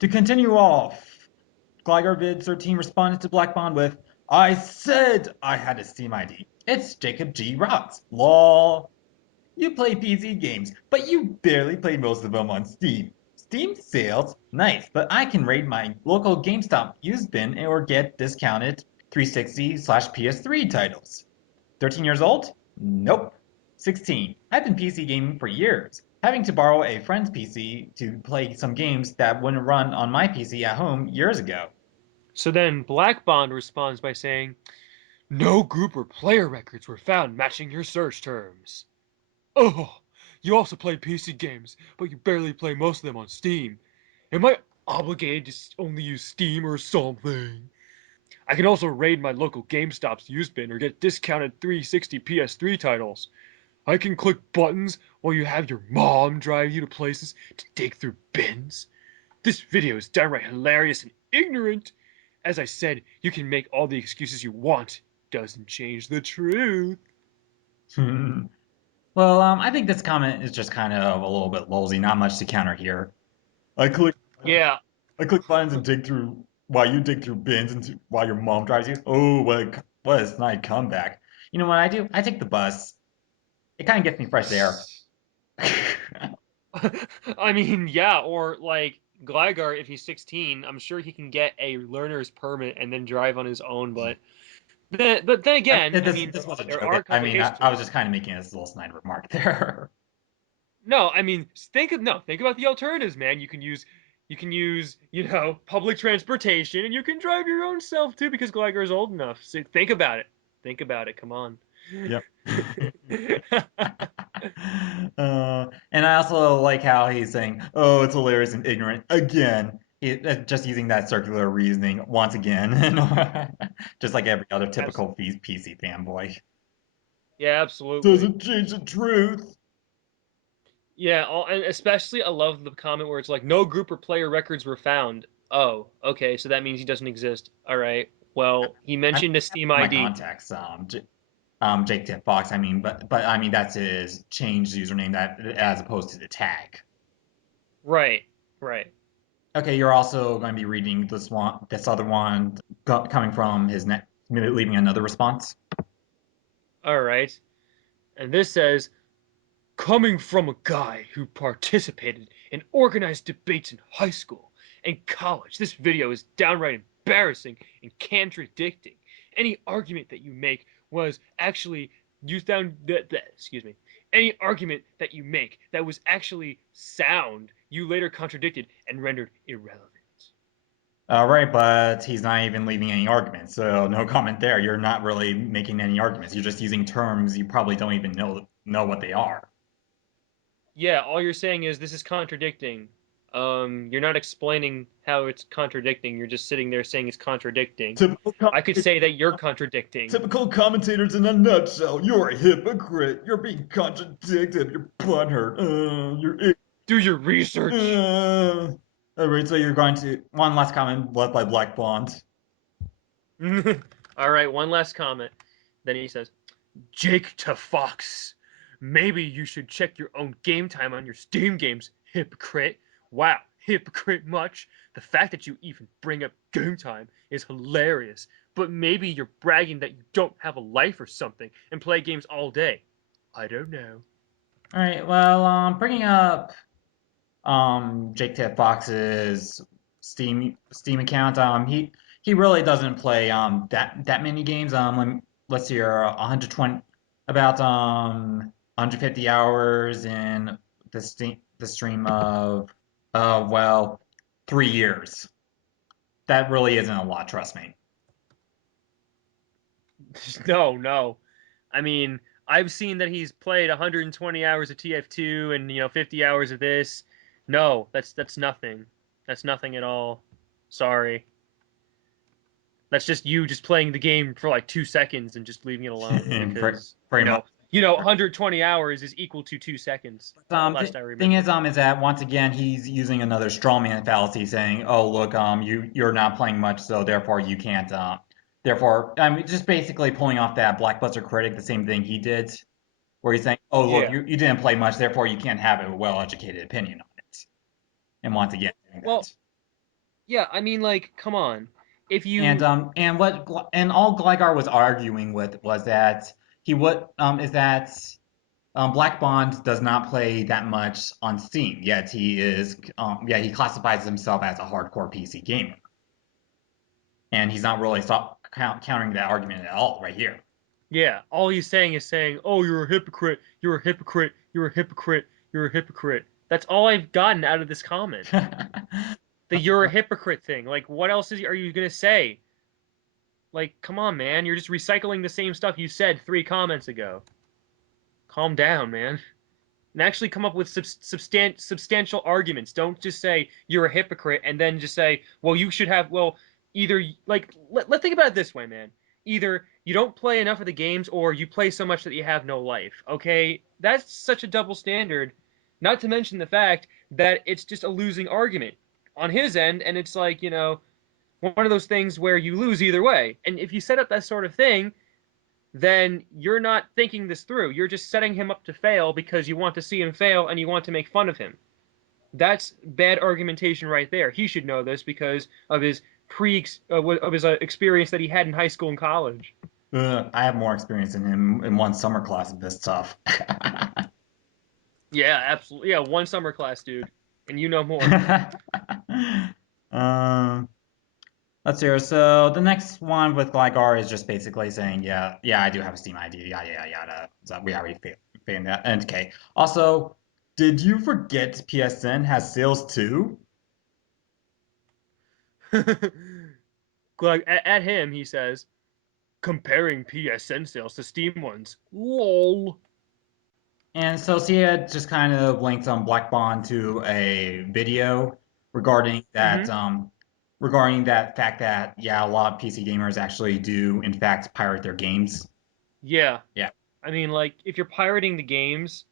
To continue off, Glider13 responded to Blackb0nd with, I said I had a Steam ID. It's Jacob G. Rocks. Lol. You play PC games, but you barely play most of them on Steam. Steam sales? Nice, but I can raid my local GameStop used bin or get discounted 360/PS3 titles. 13 years old? Nope. 16. I've been PC gaming for years, having to borrow a friend's PC to play some games that wouldn't run on my PC at home years ago. So then Blackbond responds by saying, no group or player records were found matching your search terms. Oh, you also play PC games, but you barely play most of them on Steam. Am I obligated to only use Steam or something? I can also raid my local GameStop's used bin or get discounted 360 PS3 titles. I can click buttons while you have your mom drive you to places to dig through bins. This video is downright hilarious and ignorant. As I said, you can make all the excuses you want. Doesn't change the truth. Well, I think this comment is just kind of a little bit lolsy, not much to counter here. I click Yeah, I click buttons and dig through while you dig through bins and while your mom drives you. Oh, what a snide comeback. You know what I do? I take the bus. It kind of gets me fresh air. I mean, yeah, or like Gligar, if he's 16, I'm sure he can get a learner's permit and then drive on his own. But then again, I mean, This was a there joke. are I mean, I complications. was just kind of making a little snide remark there. No, I mean, think about the alternatives, man. You can use public transportation, and you can drive your own self too, because Gligar is old enough. So think about it. Think about it. Come on. Yep. And I also like how he's saying, "Oh, it's hilarious and ignorant." Again, just using that circular reasoning once again, just like every other Abs- typical PC fanboy. yeah, absolutely. Doesn't change the truth. Yeah, and especially I love the comment where it's like no group or player records were found. Oh, okay, so that means he doesn't exist. All right. Well, he I mentioned a Steam my ID. contacts, Jake Tip Fox. I mean, but I mean that's his changed username that as opposed to the tag. Right. Right. Okay, you're also going to be reading this other one coming from his net, leaving another response. All right. And this says coming from a guy who participated in organized debates in high school and college, this video is downright embarrassing and contradicting. Any argument that you make was actually used down. Excuse me. Any argument that you make that was actually sound, you later contradicted and rendered irrelevant. All right, but he's not even leaving any arguments, so no comment there. You're not really making any arguments. You're just using terms you probably don't even know what they are. Yeah, all you're saying is this is contradicting. You're not explaining how it's contradicting. You're just sitting there saying it's contradicting. Typical, I could say that you're contradicting. typical commentators in a nutshell. You're a hypocrite. You're being contradicted. You're butthurt. You're. Do your research. All right, so you're going to one last comment left by Black Blonde. All right, one last comment. Then he says, Jake to Fox. Maybe you should check your own game time on your Steam games, hypocrite. Wow, hypocrite much? The fact that you even bring up game time is hilarious, but maybe you're bragging that you don't have a life or something and play games all day. I don't know. All right, well, bringing up Jake Ted Fox's Steam account. He really doesn't play that many games. Let's see here, 120 about 150 hours in the stream of well 3 years. That really isn't a lot, trust me. No, no. I mean, I've seen that he's played 120 hours of TF2 and 50 hours of this. No, that's nothing. That's nothing at all. Sorry. That's just you just playing the game for like 2 seconds and just leaving it alone pretty, because pretty much. 120 hours is equal to 2 seconds. Last I Thing remember. is that once again he's using another strawman fallacy, saying, "Oh, look, you're not playing much, so therefore you can't." Therefore, I'm just basically pulling off that Blackbuster critic, the same thing he did, where he's saying, "Oh, look, Yeah. you didn't play much, therefore you can't have a well-educated opinion on it." And once again, doing Well, that. Yeah, I mean, like, come on. If And you all Gligar was arguing with was that he would is that Black Bond does not play that much on Steam, yet he classifies himself as a hardcore PC gamer, and he's not really countering that argument at all right here. Yeah, all he's saying is saying, "Oh, you're a hypocrite. You're a hypocrite. You're a hypocrite. You're a hypocrite." That's all I've gotten out of this comment. The "you're a hypocrite" thing. Like, what else are you gonna say? Like, come on, man. You're just recycling the same stuff you said 3 comments ago. Calm down, man. And actually come up with substantial arguments. Don't just say you're a hypocrite and then just say, well, you should have, well, either, like, let's think about it this way, man. Either you don't play enough of the games or you play so much that you have no life, okay? That's such a double standard. Not to mention the fact that it's just a losing argument on his end, and it's like, one of those things where you lose either way. And if you set up that sort of thing, then you're not thinking this through. You're just setting him up to fail because you want to see him fail and you want to make fun of him. That's bad argumentation right there. He should know this because of his experience that he had in high school and college. I have more experience than him in one summer class of this stuff. Yeah, absolutely. Yeah, one summer class, dude, and you know more. um, let's hear. So the next one with Gligar is just basically saying, yeah, I do have a Steam ID, yada yada yada. So we already found that. And okay. Also, did you forget PSN has sales too? Like at him, he says, comparing PSN sales to Steam ones. Lol. And so Sia just kind of linked Black Bond to a video regarding that Mm-hmm. um, regarding that fact that a lot of PC gamers actually do in fact pirate their games. Yeah. Yeah, I mean, like, if you're pirating the games,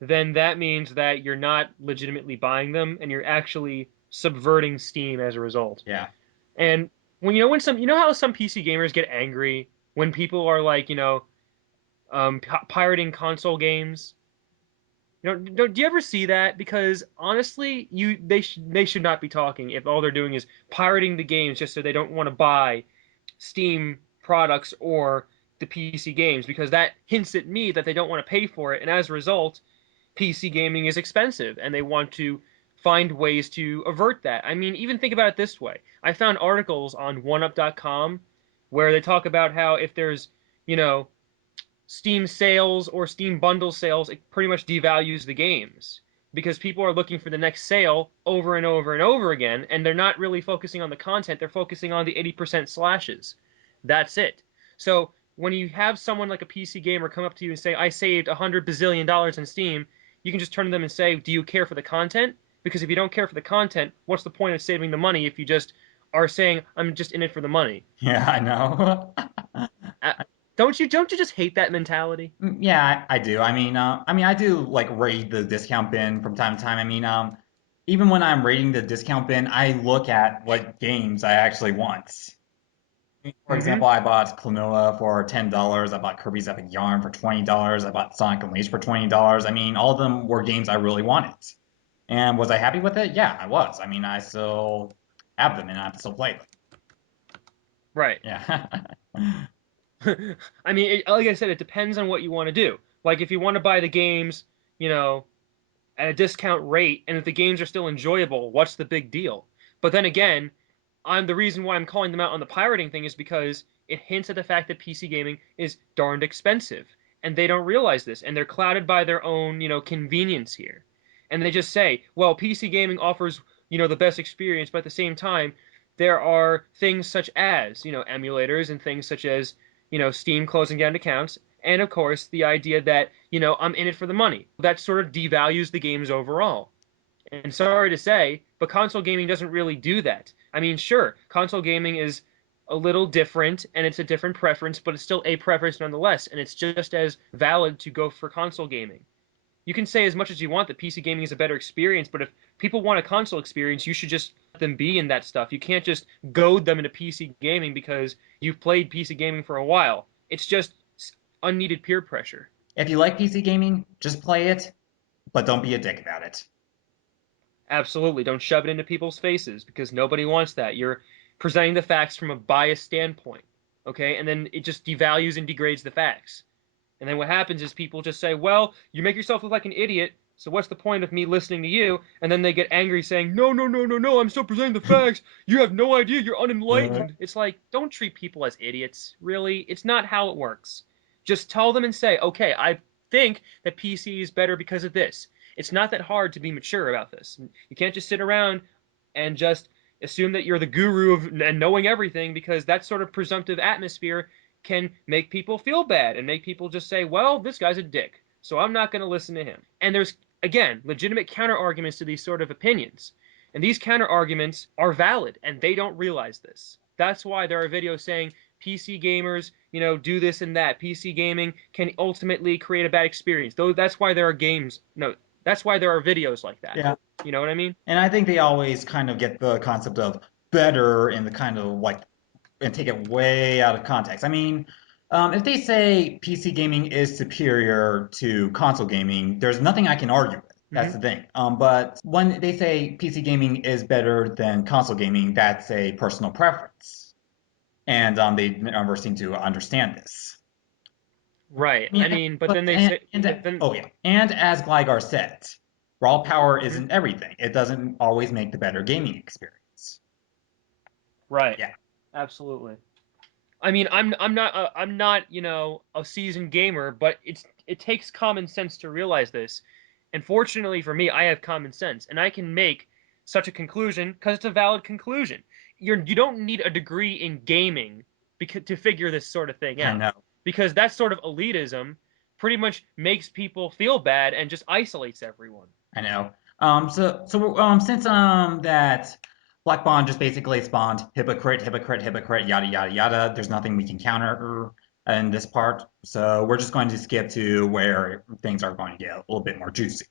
then that means that you're not legitimately buying them and you're actually subverting Steam as a result. yeah, And when how some PC gamers get angry when people are like, pirating console games. Do you ever see that? Because honestly, they should not be talking if all they're doing is pirating the games just so they don't want to buy Steam products or the PC games, because that hints at me that they don't want to pay for it, and as a result, PC gaming is expensive, and they want to find ways to avert that. I mean, even think about it this way. I found articles on OneUp.com where they talk about how if there's, you know, Steam sales or Steam bundle sales, it pretty much devalues the games because people are looking for the next sale over and over and over again, and they're not really focusing on the content, they're focusing on the 80% slashes. That's it. So when you have someone like a PC gamer come up to you and say, I saved $100 bazillion in Steam, you can just turn to them and say, do you care for the content? Because if you don't care for the content, what's the point of saving the money if you just are saying, I'm just in it for the money? yeah. I know. Uh, don't you just hate that mentality? Yeah, I do. I do like raid the discount bin from time to time. Even when I'm raiding the discount bin, I look at what games I actually want. For Mm-hmm. example, I bought Klonoa for $10. I bought Kirby's Epic Yarn for $20. I bought Sonic Unleashed for $20. All of them were games I really wanted. And was I happy with it? Yeah, I was. I still have them and I still play them. Right. Yeah. I mean, like I said, it depends on what you want to do. Like, if you want to buy the games, you know, at a discount rate, and if the games are still enjoyable, what's the big deal? But then again, the reason why I'm calling them out on the pirating thing is because it hints at the fact that PC gaming is darned expensive, and they don't realize this, and they're clouded by their own, convenience here. And they just say, well, PC gaming offers, the best experience, but at the same time, there are things such as, emulators and things such as, Steam closing down accounts, and of course, the idea that, I'm in it for the money. That sort of devalues the games overall. And sorry to say, but console gaming doesn't really do that. I mean, sure, console gaming is a little different and it's a different preference, but it's still a preference nonetheless, and it's just as valid to go for console gaming. You can say as much as you want that PC gaming is a better experience, but if people want a console experience, you should just let them be in that stuff. You can't just goad them into PC gaming because you've played PC gaming for a while. It's just unneeded peer pressure. If you like PC gaming, just play it, but don't be a dick about it. Absolutely. Don't shove it into people's faces because nobody wants that. You're presenting the facts from a biased standpoint. Okay? And then it just devalues and degrades the facts. And then what happens is people just say, well, you make yourself look like an idiot, so what's the point of me listening to you? And then they get angry saying, no, no, no, no, no, I'm still presenting the facts. You have no idea. You're Uh, unenlightened. It's like, don't treat people as idiots. Really? It's not how it works. Just tell them and say, okay, I think that PC is better because of this. It's not that hard to be mature about this. You can't just sit around and just assume that you're the guru of and knowing everything because that sort of presumptive atmosphere can make people feel bad and make people just say, well, this guy's a dick, so I'm not going to listen to him. And there's, again, legitimate counter arguments to these sort of opinions. And these counter arguments are valid, and they don't realize this. That's why there are videos saying PC gamers, do this and that. PC gaming can ultimately create a bad experience. Though that's why there are games. No, that's why there are videos like that. yeah. You know what I mean? And I think they always kind of get the concept of better in the kind of like and take it way out of context. I mean, if they say PC gaming is superior to console gaming, there's nothing I can argue with. That's Mm-hmm. the thing. But when they say PC gaming is better than console gaming, that's a personal preference, and they never seem to understand this. Right. I mean, I mean, but but then they say, and then. oh yeah, and as Gligar said, raw power Mhm. isn't everything. It doesn't always make the better gaming experience. Right. Yeah, Absolutely. I mean, I'm not a seasoned gamer, but it takes common sense to realize this. And fortunately for me, I have common sense, and I can make such a conclusion because it's a valid conclusion. You don't need a degree in gaming to figure this sort of thing I out, know. because that sort of elitism pretty much makes people feel bad and just isolates everyone. I know. Since that Black Bond just basically spawned hypocrite, hypocrite, hypocrite, yada yada yada. There's nothing we can counter in this part, so we're just going to skip to where things are going to get a little bit more juicy.